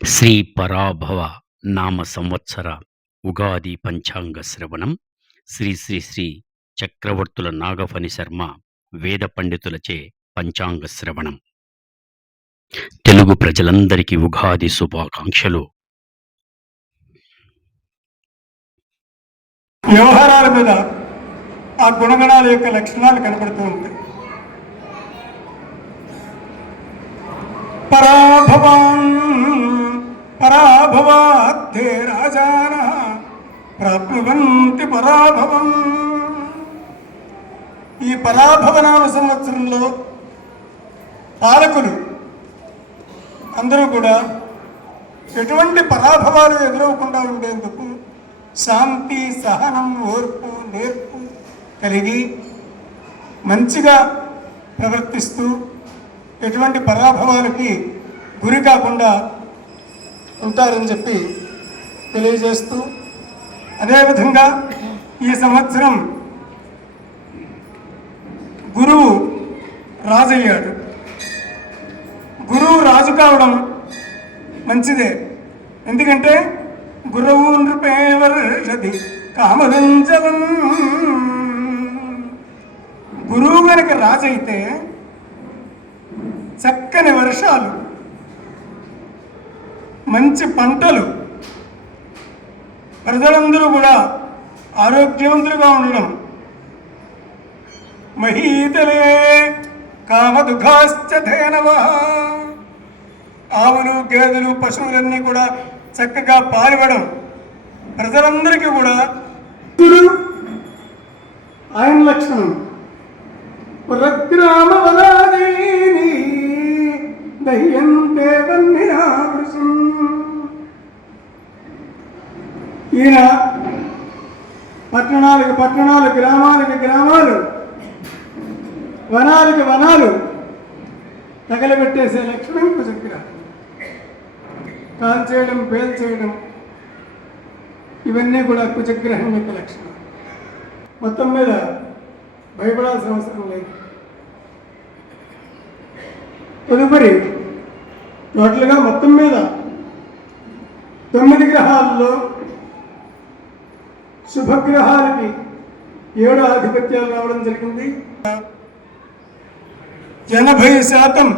శ్రీ పరాభవ నామ సంవత్సర ఉగాది పంచాంగ శ్రవణం శ్రీ శ్రీ శ్రీ చక్రవర్తుల నాగఫణి శర్మ వేద పండితులచే పంచాంగ శ్రవణం. తెలుగు ప్రజలందరికీ ఉగాది శుభాకాంక్షలు. వ్యవహారాల మీద ఆ గుణగణాల యొక్క లక్షణాలు కనపడుతూ ఉంటాయి. పరాభవాద్ధే రాజాన ప్రాప్నువంతి పరాభవం. ఈ పరాభవనామ సంవత్సరంలో పాలకులు అందరూ కూడా ఎటువంటి పరాభవాలు ఎదురవకుండా ఉండేందుకు శాంతి, సహనం, ఓర్పు, నేర్పు కలిగి మంచిగా ప్రవర్తిస్తూ ఎటువంటి పరాభవాలకి గురి కాకుండా ఉంటారని చెప్పి తెలియజేస్తూ, అదేవిధంగా ఈ సంవత్సరం గురువు రాజయ్యాడు. గురువు రాజు కావడం మంచిదే. ఎందుకంటే గురువు నృపేవర్షది కామదంజలం. గురువు గనక రాజైతే చక్కని వర్షాలు, మంచి పంటలు, ప్రజలందరూ కూడా ఆరోగ్యవంతులుగా ఉండడం, మహీతలే కామదుఘాశ్చ ధేనవః, ఆవులు, గేదెలు, పశువులన్నీ కూడా చక్కగా పాల్గొనడం, ప్రజలందరికీ కూడా ఆయన లక్షణం. పురగ్రామవనాదీని దహ్యంతే వన్నినావృషం. ఈయన పట్టణాలకు పట్టణాలు, గ్రామాలకు గ్రామాలు, వనాలకు వనాలు తగలబెట్టేసే లక్షణం కుచగ్రహం. కాల్చేయడం, పేల్చేయడం, ఇవన్నీ కూడా కుచగ్రహం యొక్క లక్షణం. మొత్తం మీద భయపడాల్సిన అవసరం లేదు. తదుపరి టోటల్గా మొత్తం మీద 9 గ్రహాల్లో శుభగ్రహాలకి 7 ఆధిపత్యాలు రావడం జరిగింది. 80%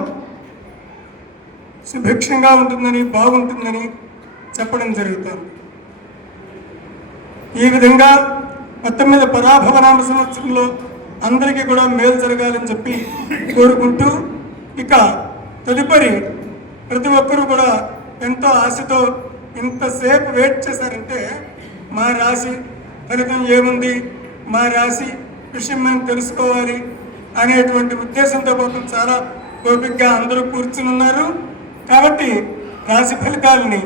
సుభిక్షంగా ఉంటుందని, బాగుంటుందని చెప్పడం జరుగుతుంది. ఈ విధంగా మొత్తం మీద పరాభవనామ సంవత్సరంలో అందరికీ కూడా మేలు జరగాలని చెప్పి కోరుకుంటూ, ఇక తదుపరి ప్రతి ఒక్కరూ కూడా ఎంతో ఆశతో ఇంతసేపు వెయిట్ చేశారంటే మా రాశి ఫలితం ఏముంది, మా రాశి విషయం మేము తెలుసుకోవాలి అనేటువంటి ఉద్దేశంతో పాపం చాలా ఓపికగా అందరూ కూర్చుని ఉన్నారు. కాబట్టి రాశి ఫలితాలని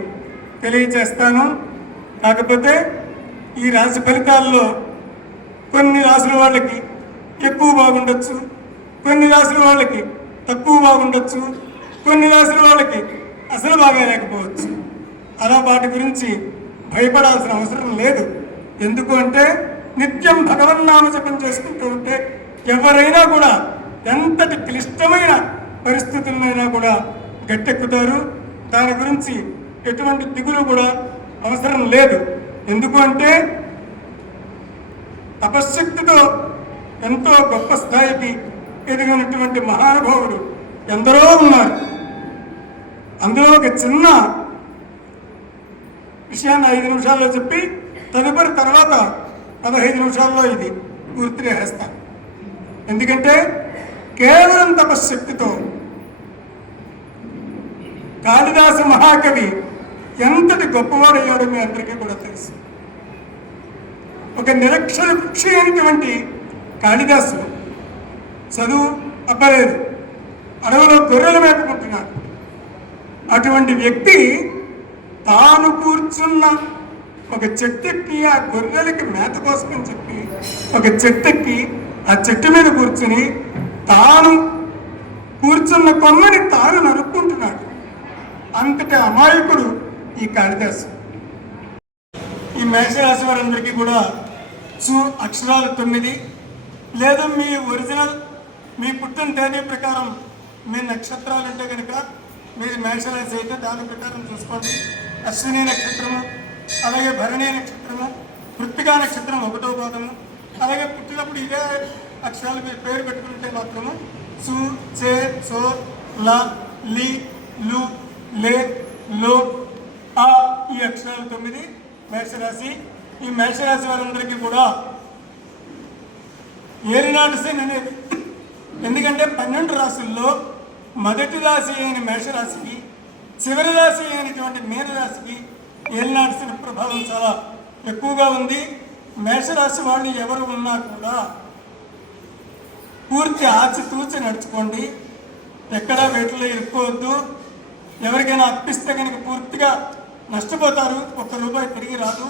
తెలియజేస్తాను. కాకపోతే ఈ రాశి ఫలితాల్లో కొన్ని రాశుల వాళ్ళకి ఎక్కువ బాగుండొచ్చు, కొన్ని రాశుల వాళ్ళకి తక్కువ బాగుండొచ్చు, కొన్ని రాశుల వాళ్ళకి అసలు బాగాలేకపోవచ్చు. అలా వాటి గురించి భయపడాల్సిన అవసరం లేదు. ఎందుకు అంటే నిత్యం భగవన్నామ జపం చేసుకుంటూ ఉంటే ఎవరైనా కూడా ఎంతటి క్లిష్టమైన పరిస్థితులైనా కూడా గట్టెక్కుతారు. దాని గురించి ఎటువంటి దిగులు కూడా అవసరం లేదు. ఎందుకు అంటే తపశ్శక్తితో ఎంతో గొప్ప స్థాయికి ఎదిగినటువంటి మహానుభావులు ఎందరో ఉన్నారు. అందులో ఒక చిన్న విషయాన్ని 5 నిమిషాల్లో చెప్పి తదుపరి తర్వాత 15 నిమిషాల్లో ఇది పూర్తి చేస్తాను. ఎందుకంటే కేవలం తపశ్శక్తితో కాళిదాస మహాకవి ఎంతటి గొప్పవాడయ్యాడో మీ అందరికీ కూడా తెలుసు. ఒక నిరక్షర పక్షి అయినటువంటి కాళిదాసు చదువు అబ్బలేదు, అడవిలో గొర్రెలు మేపుకుంటున్నాడు. అటువంటి వ్యక్తి తాను కూర్చున్న ఒక చెట్టెక్కి ఆ గొర్రెలకి మేత కోసం అని చెప్పి ఒక చెట్టెక్కి ఆ చెట్టు మీద కూర్చుని తాను కూర్చున్న కొమ్మని తాను నరుక్కుంటున్నాడు. అంతటి అమాయకుడు ఈ కాళిదాసు. ఈ మేషరాశి వారందరికీ కూడా అక్షరాలు 9 లేదా మీ ఒరిజినల్ మీ పుట్టిన తేదీ ప్రకారం మీ నక్షత్రాలు అంటే కనుక మీది మేషరాశి అయితే దాని ప్రకారం చూసుకోండి. అశ్విని నక్షత్రము, అలాగే భరణి నక్షత్రము, కృత్తికా నక్షత్రం 1వ పాదము, అలాగే పుట్టినప్పుడు ఇదే అక్షరాలు మీరు పేరు పెట్టుకుంటే మాత్రము సు, చే, సో, ల, లి, లు, లే, లో, ఆ ఈ అక్షరాలు 9 మేషరాశి. ఈ మేషరాశి వారందరికీ కూడా ఏలినాటి శని అనేది, ఎందుకంటే 12 రాశుల్లో మొదటి రాశి అయిన మేషరాశికి, చివరి రాశి అయినటువంటి మీనరాశికి ఏలినాటి శని ప్రభావం చాలా ఎక్కువగా ఉంది. మేషరాశి వాళ్ళు ఎవరు ఉన్నా కూడా పూర్తి ఆచితూచి నడుచుకోండి. ఎక్కడా వీటిలో ఇరుక్కోవద్దు. ఎవరికైనా అప్పిస్తే కనుక పూర్తిగా నష్టపోతారు, ₹1 తిరిగి రాదు.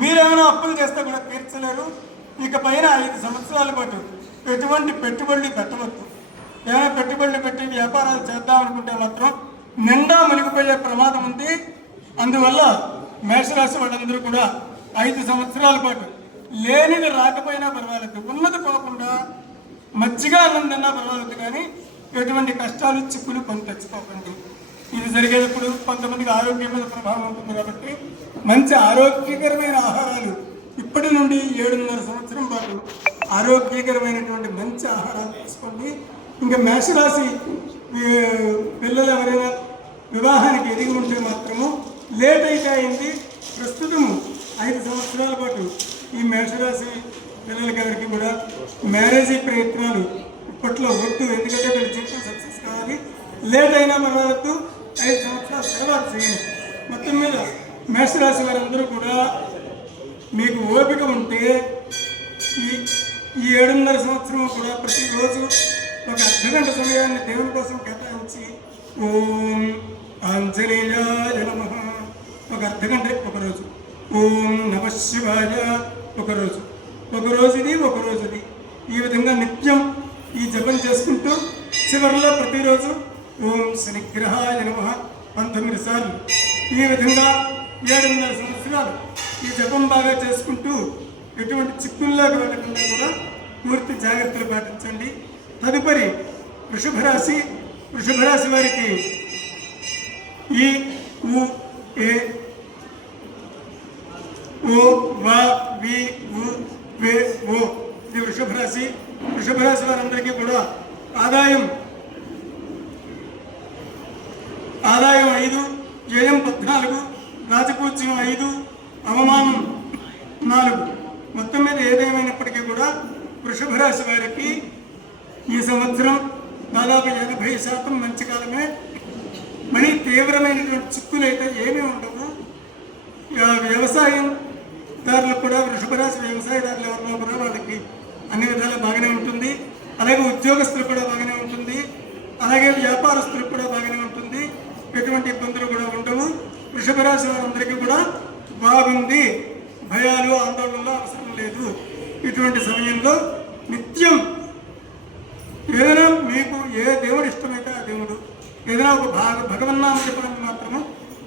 మీరేమైనా అప్పులు చేస్తే కూడా తీర్చలేరు. ఇక పైన 5 సంవత్సరాల పాటు ఎటువంటి పెట్టుబడులు పెట్టవద్దు. ఏమైనా పెట్టుబడులు పెట్టి వ్యాపారాలు చేద్దామనుకుంటే మాత్రం నిండా మునిగిపోయే ప్రమాదం ఉంది. అందువల్ల మేషరాశి వాళ్ళందరూ కూడా 5 సంవత్సరాల పాటు లేనిది రాకపోయినా పర్వాలేదు, ఉన్నది పోకుండా మజ్జిగా అన్నం తిన్నా పర్వాలేదు, కానీ ఎటువంటి కష్టాలు చిక్కులు కొని తెచ్చుకోకండి. ఇది జరిగేటప్పుడు కొంతమందికి ఆరోగ్యం మీద ప్రభావం ఉంటుంది కాబట్టి మంచి ఆరోగ్యకరమైన ఆహారాలు ఇప్పటి నుండి 7.5 సంవత్సరం పాటు ఆరోగ్యకరమైనటువంటి మంచి ఆహారాలు తీసుకోండి. ఇంకా మేషరాశి పిల్లలు ఎవరైనా వివాహానికి ఎదిగి ఉంటే మాత్రము లేట్ అయితే అయింది. ప్రస్తుతము 5 సంవత్సరాల పాటు ఈ మేషరాశి పిల్లలకి ఎవరికి కూడా మ్యారేజీ ప్రయత్నాలు ఇప్పట్లో వద్దు. ఎందుకంటే వీళ్ళ జీవితం సక్సెస్ కావాలి. లేట్ అయినా పర్వాలేదు, 5 సంవత్సరాల తర్వాత చేయండి. మొత్తం మీద మేషరాశి వారందరూ కూడా మీకు ఓపిక ఉంటే ఈ 7.5 సంవత్సరం కూడా ప్రతిరోజు ఒక అర్ధగంట సమయాన్ని దేవుని కోసం కేటాయించి ఓం ఆంజనేయాయ నమః ఒక అర్ధగంట ఒకరోజు, ఓం నమః శివాయ ఒకరోజు, ఒకరోజుది ఈ విధంగా నిత్యం ఈ జపం చేసుకుంటూ చివరిలో ప్రతిరోజు ఓం శనిగ్రహాయ నమః 19 సార్లు ఈ విధంగా 7.5 సంవత్సరాలు ఈ జపం బాగా చేసుకుంటూ ఎటువంటి చిక్కుల్లోకి వెళ్ళకుండా కూడా పూర్తి జాగ్రత్తలు పాటించండి. తదుపరి వృషభ రాశి వారికి ఈ ఉ ఏ ఓ వా వి ఉ వే ఓ ఇది వృషభ రాశి వారందరికీ కూడా ఆదాయం 5, వ్యయం 14, రాజపూజ్యం 5, అవమానం 4. మొత్తం మీద ఏదేమైనప్పటికీ కూడా వృషభ రాశి వారికి ఈ సంవత్సరం దాదాపు 80% మంచి కాలమే. మరి తీవ్రమైనటువంటి చిక్కులు అయితే ఏమీ ఉండవు. వ్యవసాయదారులకు కూడా వృషభ రాశి వ్యవసాయదారులు ఎవరిలో కూడా వాళ్ళకి అన్ని విధాలా బాగానే ఉంటుంది. అలాగే ఉద్యోగస్తులకు కూడా బాగానే ఉంటుంది. అలాగే వ్యాపారస్తులకు కూడా బాగానే ఉంటుంది. ఎటువంటి ఇబ్బందులు కూడా ఉండవు. వృషభ రాశి వారందరికీ కూడా బాగుంది. భయాలు ఆందోళనలు అవసరం లేదు. ఇటువంటి సమయంలో నిత్యం ఏదైనా మీకు ఏ దేవుడు ఇష్టమైతే ఆ దేవుడు ఏదైనా ఒక భగవన్నామ జపాన్ని మాత్రము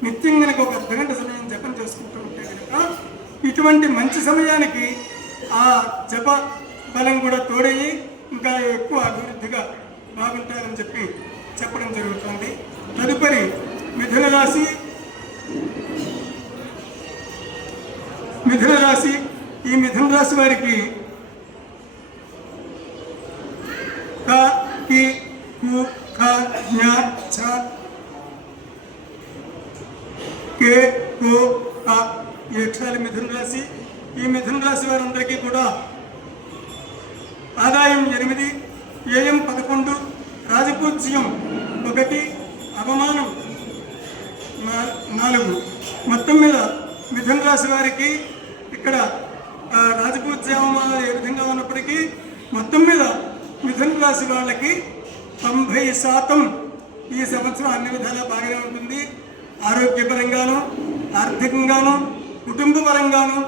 నిత్యం కనుక ఒక అర్ధగంట సమయం జపం చేసుకుంటూ ఉంటే కనుక ఇటువంటి మంచి సమయానికి ఆ జప బలం కూడా తోడయ్యి ఇంకా ఎక్కువ అభివృద్ధిగా బాగుంటారని చెప్పడం జరుగుతుంది. తదుపరి మిథున రాశి ఈ మిథున రాశి వారికి క కి కు ఖ జ్ఞ ఛ కే కో ఆ ఈ అక్షరాలు మిథున రాశి. ఈ మిథున రాశి వారందరికీ కూడా ఆదాయం 8, వ్యయం 11, రాజపూజ్యం 1, అవమానం 4. మొత్తం మీద మిథున రాశి వారికి ఇక్కడ రాజపూజ్య అవమానాలు ఏ విధంగా ఉన్నప్పటికీ మొత్తం మీద మిథున రాశి వాళ్ళకి 90% ఈ సంవత్సరం అన్ని విధాలా బాగానే ఉంటుంది. ఆరోగ్యపరంగాను, ఆర్థికంగాను, కుటుంబ పరంగాను,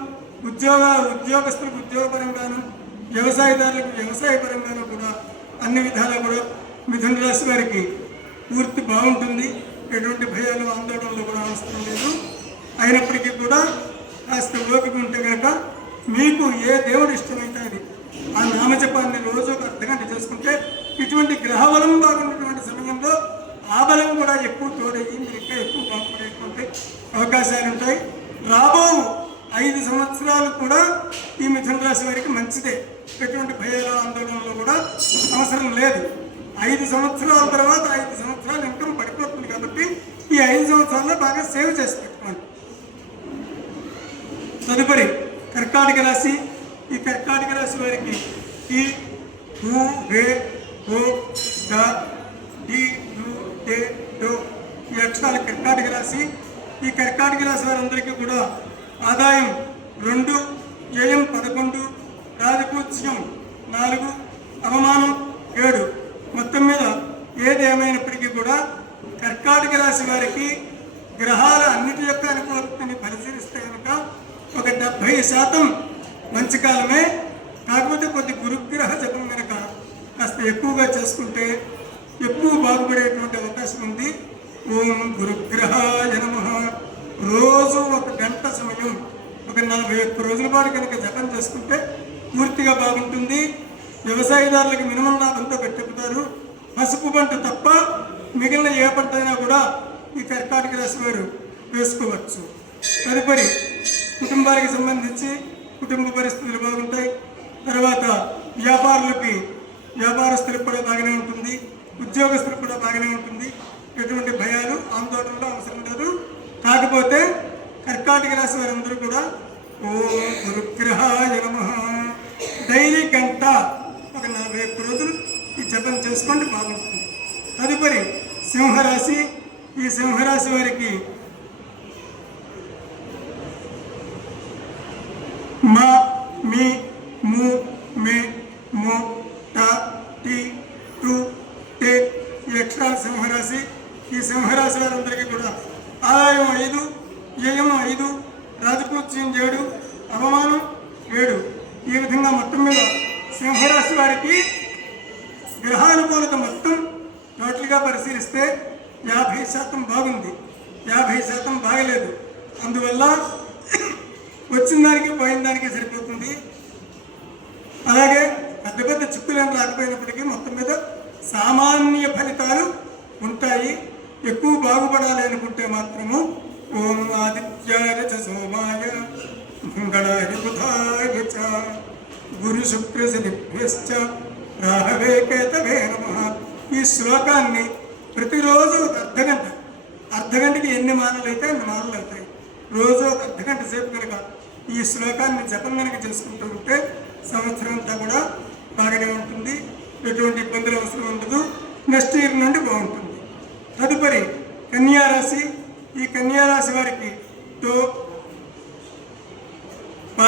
ఉద్యోగస్తులకు ఉద్యోగపరంగాను, వ్యవసాయదారులకు వ్యవసాయ పరంగాను కూడా అన్ని విధాలా కూడా మిథున రాశి వారికి పూర్తి బాగుంటుంది. ఎటువంటి భయాలు ఆందోళనలు కూడా అవసరం లేదు. అయినప్పటికీ కూడా కాస్త ఓపిక ఉంటే కనుక మీకు ఏ దేవుడు ఇష్టమైతే అది ఆ నామజపాన్ని రోజు ఒక అర్ధగంట చేసుకుంటే ఇటువంటి గ్రహబలం బాగున్నటువంటి సమయంలో ఆ బలం కూడా ఇంకా ఎక్కువ తోడయ్యి మీరు ఇంకా ఎక్కువ బాగుపడేటువంటి అవకాశాలు ఉంటాయి. రాబో 5 సంవత్సరాలు కూడా ఈ మిథున రాశి వారికి మంచిదే. ఎటువంటి భయాలు ఆందోళనలో కూడా అవసరం లేదు. 5 సంవత్సరాల తర్వాత 5 సంవత్సరాలు ఇన్కమ్ పడిపోతుంది కాబట్టి ఈ 5 సంవత్సరాల్లో బాగా సేవ్ చేసి పెట్టుకోండి. తదుపరి కర్కాటక రాశి. ఈ కర్కాటక రాశి వారికి ఈ ఊ రే ఓ డ డి డు డే డో ఈ అక్షరాల కర్కాటక రాశి. ఈ కర్కాటక రాశి వారందరికీ కూడా ఆదాయం 2, వ్యయం 11, రాజపూజ్యం 4, అవమానం 7. మొత్తం మీద ఏది ఏమైనప్పటికీ కూడా కర్కాటక రాశి వారికి గ్రహాల అన్నిటి యొక్క అనుకూలతని పరిశీలిస్తే కనుక ఒక 70% మంచి కాలమే. కాకపోతే కొద్ది గురుగ్రహ జపం కనుక కాస్త ఎక్కువగా చేసుకుంటే ఎక్కువ బాగుపడేటువంటి అవకాశం ఉంది. ఓం గురుగ్రహాయ నమః. రోజు 1 గంట సమయం ఒక 41 రోజుల పాటు కనుక జపం చేసుకుంటే పూర్తిగా బాగుంటుంది. వ్యవసాయదారులకు మినిమం లాభంతో పెట్టుకుంటారు. పసుపు పంట తప్ప మిగిలిన ఏ పంట అయినా కూడా ఈ కర్కాటక రాశి వారు వేసుకోవచ్చు. తదుపరి కుటుంబానికి సంబంధించి కుటుంబ పరిస్థితులు బాగుంటాయి. తర్వాత వ్యాపారస్తులకు కూడా బాగానే ఉంటుంది. ఉద్యోగస్తులకు కూడా బాగానే ఉంటుంది. ఎటువంటి భయాలు ఆందోళనలు అవసరం లేదు. కాకపోతే కర్కాటక రాశి వారందరూ కూడా ఓం గురుగ్రహాయ నమః డైలీ గంట ఒక 41 రోజులు ఈ జపం చేసుకోండి, బాగుంటుంది. తదుపరి సింహరాశి. ఈ సింహరాశి వారికి మా మీ ము మే మో టా టీ టు టే ఈ అక్షరాల సింహరాశి. ఈ సింహరాశి వారందరికీ కూడా ఆదాయం 5, వ్యయం 5, రాజపూజ్యం 7, అవమానం 7. ఈ విధంగా మొత్తం మీద సింహరాశి వారికి గ్రహానుకూలత మొత్తం టోటల్గా పరిశీలిస్తే 50% బాగుంది, 50% బాగలేదు. అందువల్ల వచ్చిన దానికి పోయిన దానికి సరిపోతుంది. అలాగే పెద్ద పెద్ద చిక్కులను రాకపోయినప్పటికీ మొత్తం మీద సామాన్య ఫలితాలు ఉంటాయి. ఎక్కువ బాగుపడాలి అనుకుంటే మాత్రము ఓం ఆదిత్యాయ చ సోమాయ మంగళాయ బుధాయ చ గురు శుక్ర శనిభ్యశ్చ రాహవే కేతవే నమః. ఈ శ్లోకాన్ని ప్రతిరోజు ఒక అర్ధగంటకి ఎన్ని మానలు అయితే అన్ని మానలు అవుతాయి. రోజు ఒక అర్ధగంట సేపు కనుక ఈ శ్లోకాన్ని జపం కనుక చేసుకుంటూ ఉంటే సంవత్సరం అంతా కూడా బాగానే ఉంటుంది. ఎటువంటి ఇబ్బందులు అవసరం ఉండదు. నెక్స్ట్ ఇయర్ నుండి బాగుంటుంది. తదుపరి కన్యారాశి. ఈ కన్యారాశి వారికి తో ప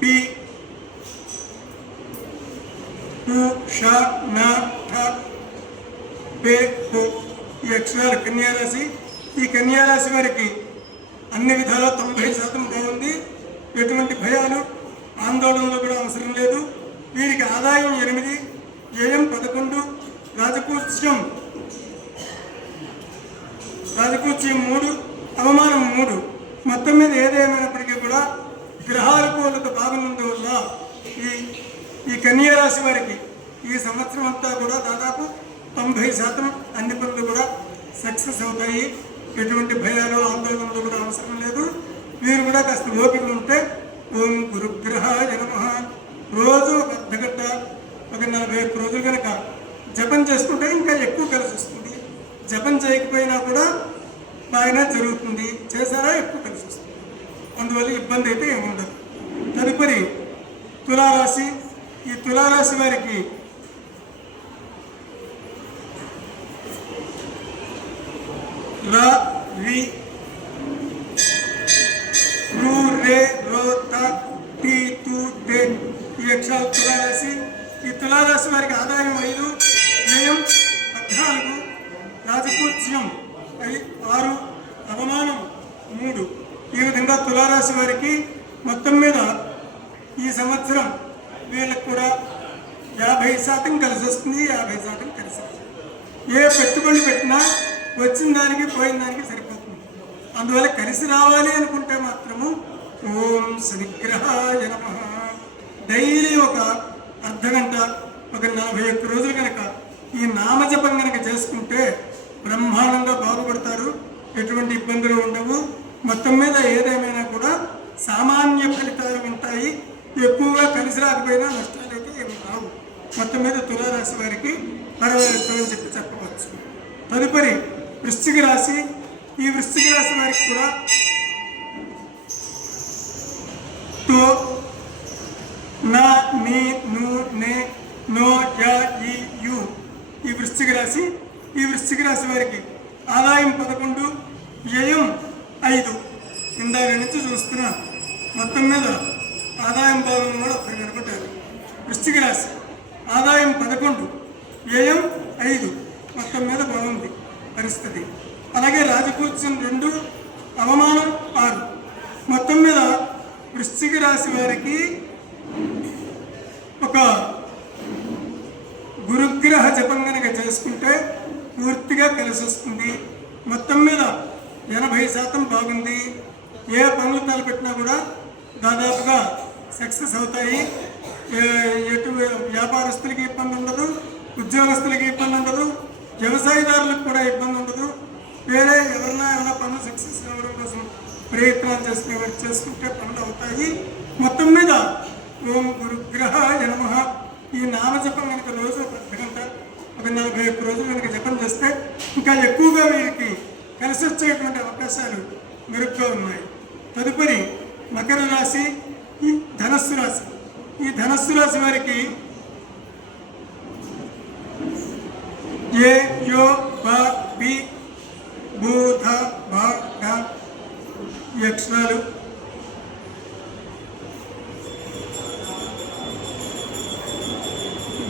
పి పు ష న ఠ పే హో ఈ అక్షరాలు కన్యారాశి. ఈ కన్యారాశి వారికి అన్ని విధాల 90% బాగుంది. ఎటువంటి భయాలు ఆందోళనలు కూడా అవసరం లేదు. వీరికి ఆదాయం 8, వ్యయం 11, రాజపూజ్యం 3, అవమానం 3. మొత్తం మీద ఏదేమైనప్పటికీ కూడా గ్రహానుకూలత బాగున్నందువల్ల ఈ కన్యారాశి వారికి ఈ సంవత్సరం అంతా కూడా దాదాపు 90% అన్ని పనులు కూడా సక్సెస్ అవుతాయి. ఎటువంటి భయాలు ఆందోళనలు కూడా అవసరం లేదు. వీరు కూడా కాస్త ఓపిక ఉంటే ఓం గురుగ్రహాయ నమః రోజు ఒక అర్ధగంట ఒక 41 రోజులు కనుక జపం చేసుకుంటే ఇంకా ఎక్కువ కలిసి వస్తుంది. జపం చేయకపోయినా కూడా బాగానే జరుగుతుంది. చేశారా ఎక్కువ కలిసి వస్తుంది. అందువల్ల ఇబ్బంది అయితే ఏముండదు. తదుపరి తులారాశి. ఈ తులారాశి వారికి రా రి రు రే రో త టీ తు దే ఈ అక్షరాలు తులారాశి. ఈ తులారాశి వారికి ఆదాయం 5, వ్యయం 14, రాజపూజ్యం 6, అవమానం 3. ఈ విధంగా తులారాశి వారికి మొత్తం మీద ఈ సంవత్సరం వీళ్ళకి కూడా 50% కలిసి వస్తుంది, 50% కలిసి వస్తుంది. ఏ పెట్టుబడి పెట్టినా వచ్చిన దానికి పోయిన దానికి సరిపోతుంది. అందువల్ల కలిసి రావాలి అనుకుంటే మాత్రము ఓం శనిగ్రహాయ నమః డైలీ ఒక అర్ధగంట ఒక 41 రోజులు కనుక ఈ నామజపం కనుక చేసుకుంటే బ్రహ్మాండంగా బాగుపడతారు. ఎటువంటి ఇబ్బందులు ఉండవు. మొత్తం మీద ఏదేమైనా కూడా సామాన్య ఫలితాలు ఉంటాయి. ఎక్కువగా కలిసి రాకపోయినా నష్టాలైతే ఏమి రావు. మొత్తం మీద తులారాశి వారికి పర్వాలేదు అని చెప్పవచ్చు. తదుపరి వృశ్చిక రాశి. ఈ వృశ్చిక రాశి వారికి కూడా తో నా నీ ను నే నో యా ఈ యు ఈ వృశ్చిక రాశి. ఈ వృశ్చిక రాశి వారికి ఆదాయం 11, వ్యయం 5. ఇందాక నుంచి చూస్తున్నా. మొత్తం మీద ఆదాయం బాగున్న కూడా ఒకరు కనుకుంటారు. వృశ్చిక రాశి ఆదాయం 11, వ్యయం 5. మొత్తం మీద బాగుంది పరిస్థితి. అలాగే రాజపూజ్యం 2, అవమానం 6. మొత్తం మీద వృశ్చిక రాశి వారికి ఒక గురుగ్రహ జపం కనుక చేసుకుంటే పూర్తిగా కలిసి వస్తుంది. మొత్తం మీద 80% బాగుంది. ఏ పనులు తలపెట్టినా కూడా దాదాపుగా సక్సెస్ అవుతాయి. ఎటు వ్యాపారస్తులకి ఇబ్బంది ఉండదు, ఉద్యోగస్తులకి ఇబ్బంది ఉండదు, వ్యవసాయదారులకు కూడా ఇబ్బంది ఉండదు. వేరే ఏమైనా పనులు సక్సెస్ అవ్వడం కోసం ప్రయత్నాలు చేసుకుంటే పనులు అవుతాయి. మొత్తం మీద ఓం గురుగ్రహాయ నమః ఈ నామజపం కనుక రోజు 10 గంట, ఒక 41 రోజులు కనుక జపం చేస్తే ఇంకా ఎక్కువగా వీరికి కలిసి వచ్చేటువంటి అవకాశాలు మెరుగ్గా ఉన్నాయి. తదుపరి మకర రాశి. ఈ ధనస్సు రాశి. ఈ ధనస్సు రాశి వారికి ఏ యో బ బి భూ ధ భ ఢ ఈ అక్షరాలు.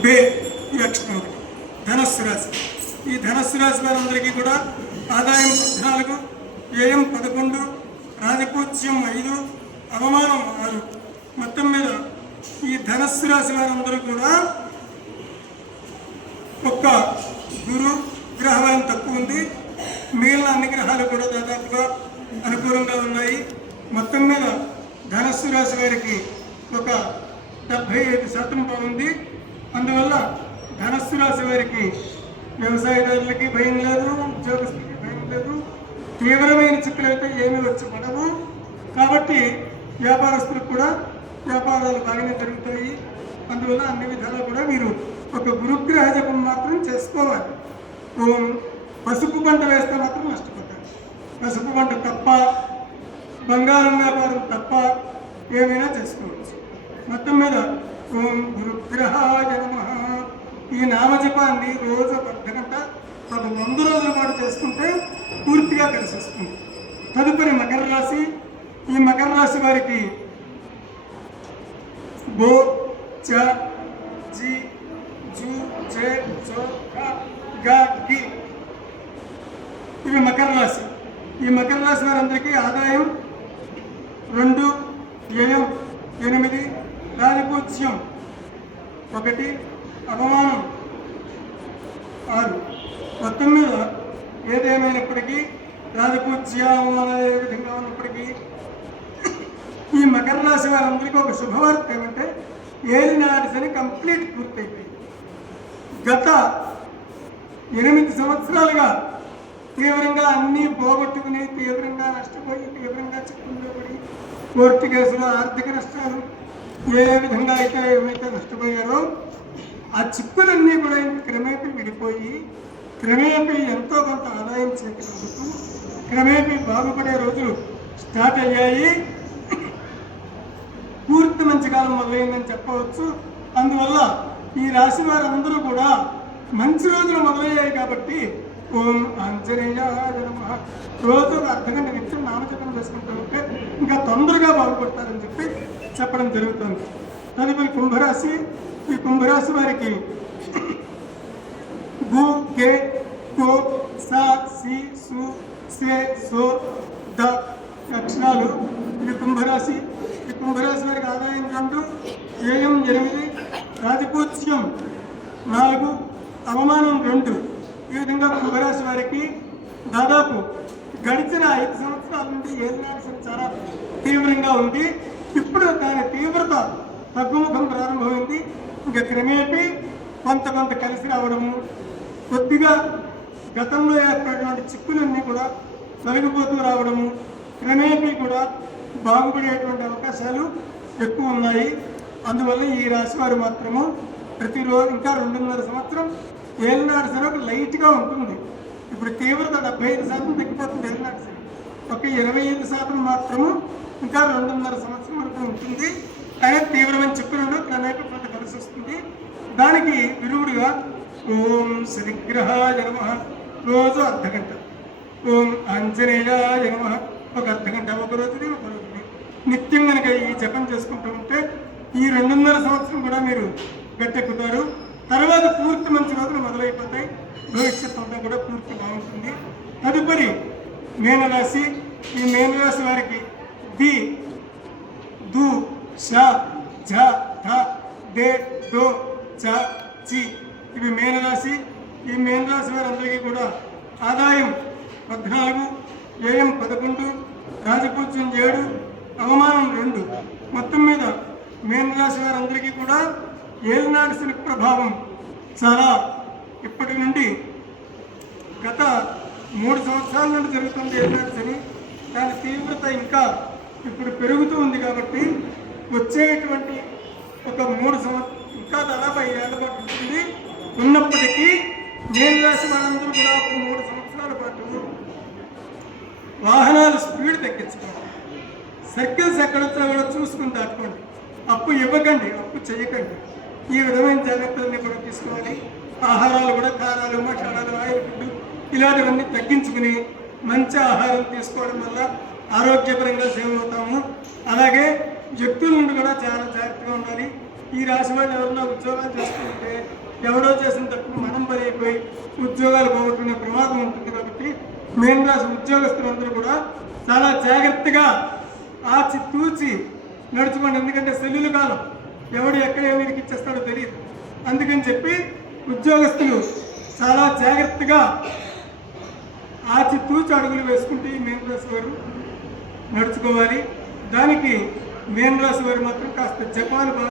బే ఈ అక్షరం ఒకటి. ధనస్సు రాశి. ఈ ధనస్సు రాశి వారందరికీ కూడా ఆదాయం 14, వ్యయం 11, రాజపూజ్యం 5, అవమానం 6. మొత్తం మీద ఈ ధనస్సు రాశి వారందరూ కూడా ఒక్క గురు గ్రహం తక్కువ ఉంది. మిగిలిన అన్ని గ్రహాలు కూడా దాదాపుగా అనుకూలంగా ఉన్నాయి. మొత్తం మీద ధనస్సు రాశి వారికి ఒక 75% బాగుంది. అందువల్ల ధనస్సు రాశి వారికి వ్యవసాయదారులకి భయం లేదు, ఉద్యోగస్తులకి భయం లేదు. తీవ్రమైన చిక్కులు అయితే ఏమీ వచ్చి పడవు. కాబట్టి వ్యాపారస్తులకు కూడా వ్యాపారాలు బాగానే జరుగుతాయి. అందువల్ల అన్ని విధాలు కూడా మీరు ఒక గురుగ్రహ జపం మాత్రం చేసుకోవాలి. ఓం పసుపు పంట వేస్తే మాత్రం నష్టపోతారు. పసుపు పంట తప్ప, బంగారం వ్యాపారం తప్ప ఏమైనా చేసుకోవచ్చు. మొత్తం మీద ఓం గురుగ్రహాయ నమః ఈ నామజపాన్ని రోజు 10 గంట 100 రోజుల పాటు చేసుకుంటే పూర్తిగా కలిసి వస్తుంది. తదుపరి మకర రాశి. ఈ మకర రాశి వారికి బో చ జి జు జే జో గ గి ఇవి మకర రాశి. ఈ మకర రాశి వారందరికీ ఆదాయం 2, వ్యయం 8, రాజపూజ్యం 1, అవమానం 6. మొత్తం మీద ఏదేమైనప్పటికీ రాజపూజ్య అవమానం ఏ విధంగా ఉన్నప్పటికీ ఈ మకర రాశి వారందరికీ ఒక శుభవార్త ఏమంటే ఏలినాటి శని కంప్లీట్ పూర్తయిపోయింది. గత 8 సంవత్సరాలుగా తీవ్రంగా అన్నీ పోగొట్టుకుని, తీవ్రంగా నష్టపోయి, తీవ్రంగా చిక్కుల్లో పడి, కోర్టు కేసులు, ఆర్థిక నష్టాలు, ఏ విధంగా అయితే ఏమైతే నష్టపోయారో ఆ చిక్కులన్నీ కూడా క్రమేపీ విడిపోయి, క్రమేపీ ఎంతో కొంత ఆదాయం చేకూరుతూ, క్రమేపీ బాగుపడే రోజులు స్టార్ట్ అయ్యాయి. పూర్తి మంచి కాలం మొదలైందని చెప్పవచ్చు. అందువల్ల ఈ రాశి వారందరూ కూడా మంచి రోజులు మొదలయ్యాయి. కాబట్టి ఓం ఆంజనేయాయ నమః రోజు 1 గంట నిత్యం నామజపం చేసుకుంటూ ఉంటే ఇంకా తొందరగా బాగుపడతారని చెప్పి చెప్పడం జరుగుతుంది. తదుపరి కుంభరాశి. ఈ కుంభరాశి వారికి గు గే కో సా సి సు సే సో ద అక్షరాలు. ఇది కుంభరాశి. ఈ కుంభరాశి వారికి ఆదాయం 2, వ్యయం 8, రాజపూజ్యం 4, అవమానం 2. ఈ విధంగా కుంభరాశి వారికి దాదాపు గడిచిన 5 సంవత్సరాల నుండి ఏలినాటి శని చాలా తీవ్రంగా ఉంది. ఇప్పుడు దాని తీవ్రత తగ్గుముఖం ప్రారంభమైంది. ఇంకా క్రమేపీ కొంత కలిసి రావడము, కొద్దిగా గతంలో ఏర్పడినటువంటి చిక్కులన్నీ కూడా తొలగిపోతూ రావడము, క్రమేపీ కూడా బాగుపడేటువంటి అవకాశాలు ఎక్కువ ఉన్నాయి. అందువల్ల ఈ రాశి వారు మాత్రము ప్రతిరోజు ఇంకా 2.5 సంవత్సరం ఏలినాడు శని లైట్గా ఉంటుంది. ఇప్పుడు తీవ్రత 75% తగ్గిపోతుంది ఏలినాడు శని. ఒక 25% మాత్రము ఇంకా 2.5 సంవత్సరం వరకు ఉంటుంది. అయినా తీవ్రమైన చిక్కులను క్రమేపీ కొంత కలిసి వస్తుంది. దానికి విరుగుడుగా ఓం శ్రీగ్రహాయ నమః రోజు అర్ధగంట, ఓం ఆంజనేయాయ నమః ఒక అర్ధగంట, ఒక రోజుది నిత్యం కనుక ఈ జపం చేసుకుంటూ ఉంటే ఈ 2.5 సంవత్సరం కూడా మీరు గట్టెక్కుతారు. తర్వాత పూర్తి మంచి రోజులు మొదలైపోతాయి. భవిష్యత్తు అంతా కూడా పూర్తి బాగుంటుంది. తదుపరి మీనరాశి. ఈ మీనరాశి వారికి ది, దు, ష, ఝ, ధ, దే, దో, చ, చి ఇవి మీనరాశి. ఈ మీనరాశి వారందరికీ కూడా ఆదాయం 14, వ్యయం 11, రాజపూజ్యం 7, అవమానం 2. మొత్తం మీద మీనరాశి వారందరికీ కూడా ఏలినాడు శని ప్రభావం చాలా ఇప్పటి నుండి గత 3 సంవత్సరాల నుండి జరుగుతుంది ఏలినాడు శని. దాని తీవ్రత ఇంకా ఇప్పుడు పెరుగుతూ ఉంది. కాబట్టి వచ్చేటువంటి ఒక 3 సంవత్సరం ఇంకా దాదాపు 5 ఏళ్ల పాటు ఉంటుంది. ఉన్నప్పటికీ మీనరాశి వారందరూ కూడా ఒక 3 సంవత్సరాల పాటు వాహనాల స్పీడ్ తగ్గించుకోవాలి. సర్కిల్స్ ఎక్కడొచ్చినా కూడా చూసుకుని దాటుకోండి. అప్పు ఇవ్వకండి, అప్పు చేయకండి. ఈ విధమైన జాగ్రత్తలన్నీ కూడా తీసుకోవాలి. ఆహారాలు కూడా కారాలు, మసాలాలు, ఆయిల్ ఫుడ్ ఇలాంటివన్నీ తగ్గించుకుని మంచి ఆహారం తీసుకోవడం వల్ల ఆరోగ్యపరంగా సేవ్ అవుతాము. అలాగే వ్యక్తుల నుండి కూడా చాలా జాగ్రత్తగా ఉండాలి. ఈ రాశి వాళ్ళు ఎవరైనా ఉద్యోగాలు చేసుకుంటే ఎవరో చేసిన తప్పుకు మనం బలైపోయి ఉద్యోగాలు పోగొట్టుకునే ప్రమాదం ఉంటుంది. కాబట్టి మెయిన్ రాశి ఉద్యోగస్తులందరూ కూడా చాలా జాగ్రత్తగా ఆచితూచి నడుచుకోండి. ఎందుకంటే సెల్లులు కాలం, ఎవడు ఎక్కడ ఏమిరికి ఇచ్చేస్తాడో తెలియదు. అందుకని చెప్పి ఉద్యోగస్తులు చాలా జాగ్రత్తగా ఆచితూచి అడుగులు వేసుకుంటే ఈ మీన రాశి వారు నడుచుకోవాలి. దానికి మీన రాశి వారు మాత్రం కాస్త జపాలు బాగా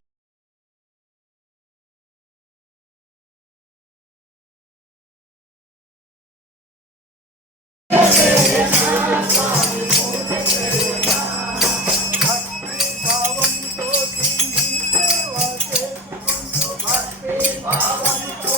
భావంతో